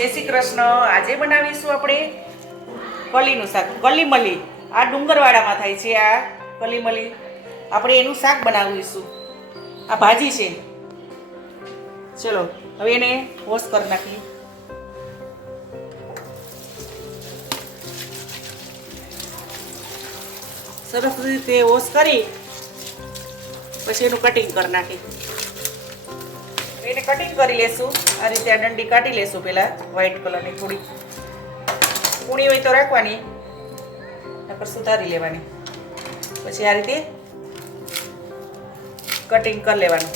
જય શ્રી કૃષ્ણ. આજે બનાવીશું આપણે કલીનું શાક, કલીમલી. આ ડુંગરવાડામાં થાય છે આ કલીમલી. આપણે એનું શાક બનાવીશું. આ ભાજી છે. ચલો, હવે એને વોશ કરી નાખીએ. સરસ રીતે વોશ કરી, પછી એનું કટિંગ કરી નાખી એને કટિંગ કરી લેશું. આ રીતે આ ડંડી કાઢી લેશું પહેલાં વ્હાઈટ કલરની થોડી. કૂણી હોય તો રાખવાની, નકર સુધારી લેવાની. પછી આ રીતે કટિંગ કરી લેવાનું.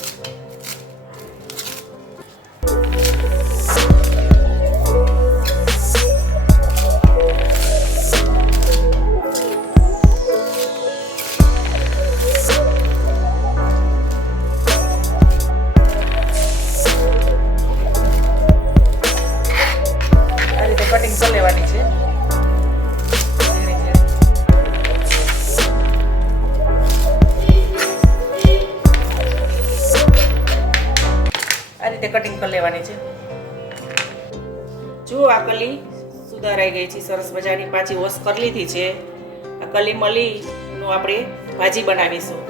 રીતે કટિંગ કરી લેવાની છે. જો આ કલી સુધારાઈ ગઈ છે, સરસ મજાની પાછી વોશ કરી લીધી છે. આ કલી મલીનું આપણે ભાજી બનાવીશું.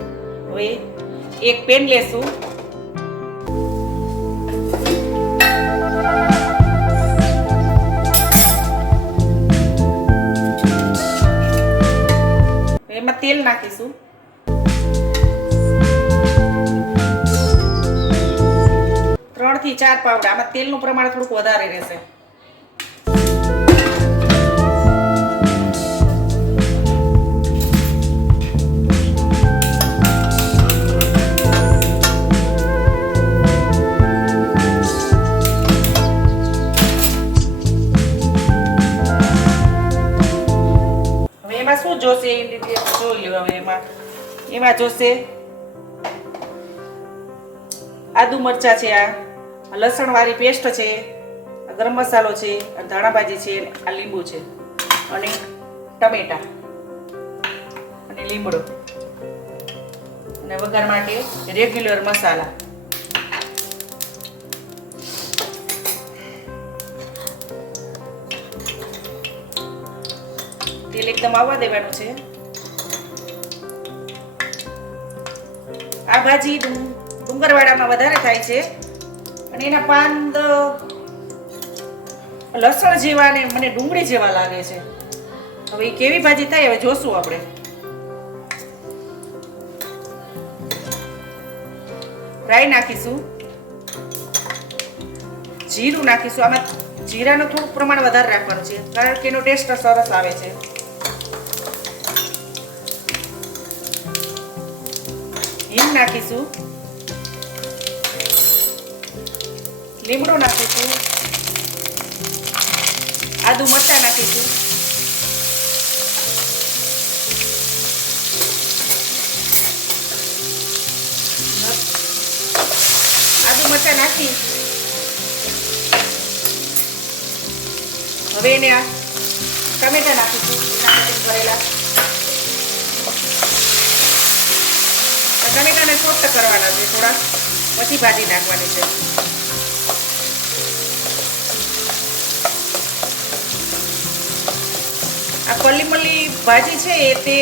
હવે એક પેન લેશું. એમાં તેલ નાખીશું. થી ચાર પાવડા. આમાં તેલનું પ્રમાણ થોડુંક વધારે રહેશે. એમાં શું જોશે? એ રીતે જોઈ લો હવે એમાં. એમાં જોશે. આદુ મરચા છે આ. લસણવાળી પેસ્ટ છે ગરમ મસાલો છે ધાણાભાજી છે, આ લીંબુ છે અને ટમેટા અને લીમડો અને વઘાર માટે રેગ્યુલર મસાલા. તેલ એકદમ આવવા દેવાનું છે. આ ભાજી ડુંગરવાડામાં વધારે થાય છે. અને એના પાન લસણ જેવા ને મને ડુંગળી જેવા લાગે છે. હવે એ કેવી ભાજી થાય હવે જોશું આપણે. રાઈ નાખીશું. જીરું નાખીશું. આમાં જીરાનું થોડુંક પ્રમાણ વધારે રાખવાનું છે, કારણ કે એનો ટેસ્ટ સરસ આવે છે. હિંગ નાખીશું. લીમડો નાખીશું. આદુ મરચાં નાખીશું. આદુ મરચાં નાખી. હવે એને આ ટમેટા નાખીશું. કરેલા ટમેટાને સોફ્ટ કરવાના છે થોડા. પછી ભાજી નાખવાની છે. આ પલ્લી ભાજી છે એ તે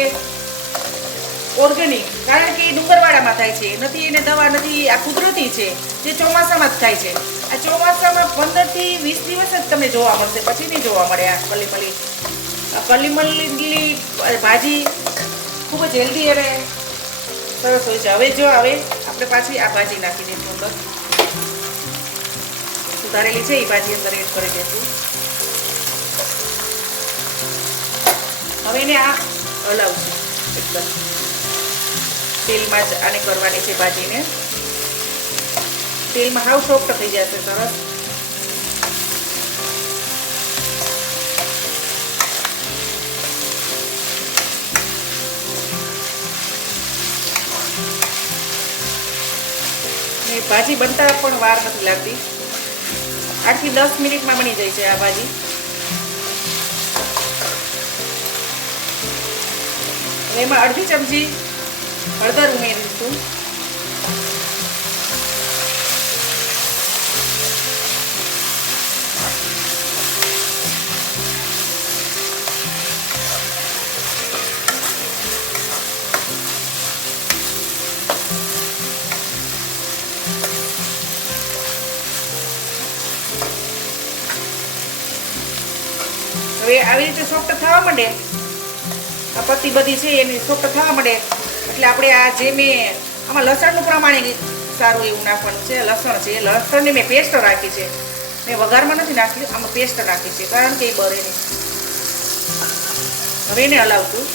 ઓર્ગેનિક કારણ કે એ ડુંગરવાડામાં થાય છે. નથી એને દવા નથી, આ કુદરતી છે, જે ચોમાસામાં જ થાય છે. આ ચોમાસામાં પંદરથી વીસ દિવસ જ તમને જોવા મળશે પછી નહીં જોવા મળે આ કલીમલી. આ કલીમલીની ભાજી ખૂબ જ હેલ્ધી અને સરસ હોય છે. હવે જો, હવે આપણે પાછી આ ભાજી નાખી દઈશું અંદર. સુધારેલી છે, એ ભાજી અંદર એડ કરી દઈશું. હવે આ હલાવશું એકદમ. તેલમાં જ આને કરવાની છે ભાજીને. તેલમાં હાવ સોફ્ટ થઈ જશે, સરસ. ભાજી બનતા પણ વાર નથી લાગતી. આઠથી દસ મિનિટમાં બની જાય છે આ ભાજી. અને એમાં અડધી ચમચી હળદર ઉમેરીશું હવે આવી રીતે સોફ્ટ થવા માંડે આ પત્તી બધી છે, એની સોફ્ટ થવા માંડે. એટલે આપણે આ જે મેં, આમાં લસણનું પ્રમાણે સારું એવું નાખવાનું છે, લસણ છે લસણની મેં પેસ્ટ રાખી છે. મેં વઘારમાં નથી નાખ્યું, આમાં પેસ્ટ રાખી છે, કારણ કે એ બરે નહીં. હવે એને હલાવશું.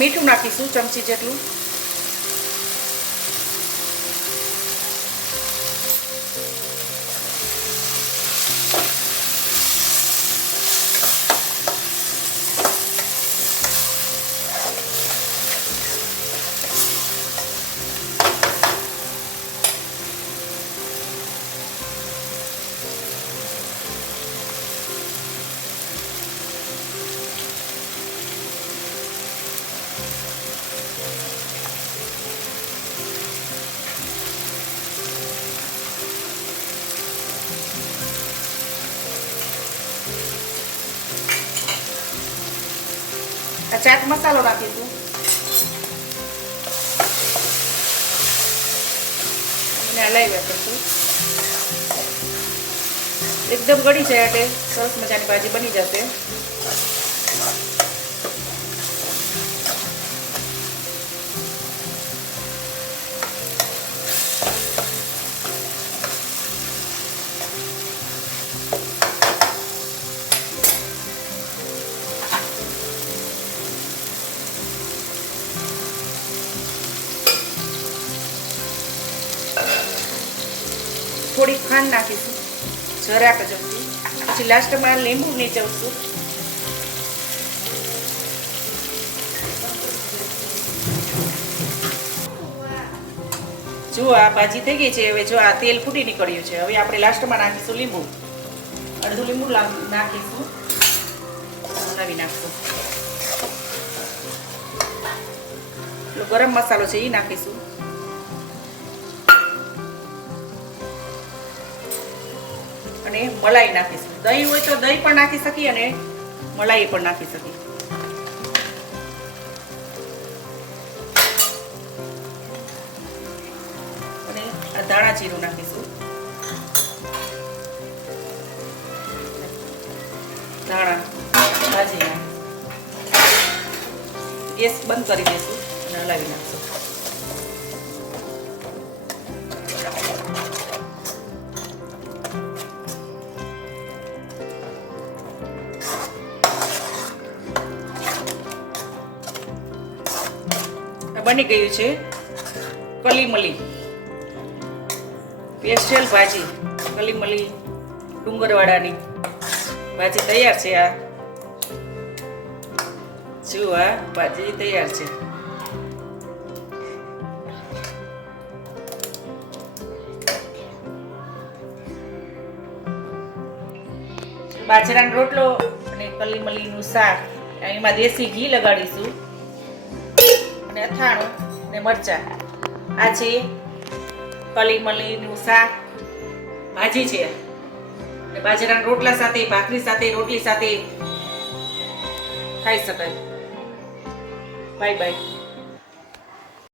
મીઠું નાખીશું ચમચી જેટલું. આ ચાટ મસાલો નાખીશું એને હલાવ્યા કરશું એકદમ ગળી જાય એટલે સરસ મજાની ભાજી બની જશે. થોડી ખાંડ નાખીશું. જરાક જ પછી લાસ્ટમાં લીંબુ નીચવશું જો આ ભાજી થઈ ગઈ છે, હવે જો આ તેલ ફૂટી નીકળ્યું છે. હવે આપણે લાસ્ટમાં નાખીશું લીંબુ. અડધું લીંબુ નાખીશું. નવી નાખશું. ગરમ મસાલો છે એ નાખીશું. અને મલાઈ નાખીશું. દહીં હોય તો દહીં પણ નાખી શકીએ અને મલાઈ પણ નાખી શકીએ. અને આ ધાણા જીરું નાખીશું. ધાણા ભાજી ગેસ બંધ કરી દઈશું અને હલાવી નાખશું. બની ગયું છે કલીમલી. સ્પેશિયલ ભાજી, કલીમલી ડુંગરવાડાની ભાજી તૈયાર છે આ. જુઓ આ ભાજી તૈયાર છે. બાજરાનો રોટલો અને કલીમલીનું શાક. એમાં દેશી ઘી લગાડીશું. અને અથાણું ને મરચાં. આ છે કલીમલીનું શાક. ભાજી છે. ને બાજરાના રોટલા સાથે, ભાખરી સાથે, રોટલી સાથે ખાઈ શકાય. Bye bye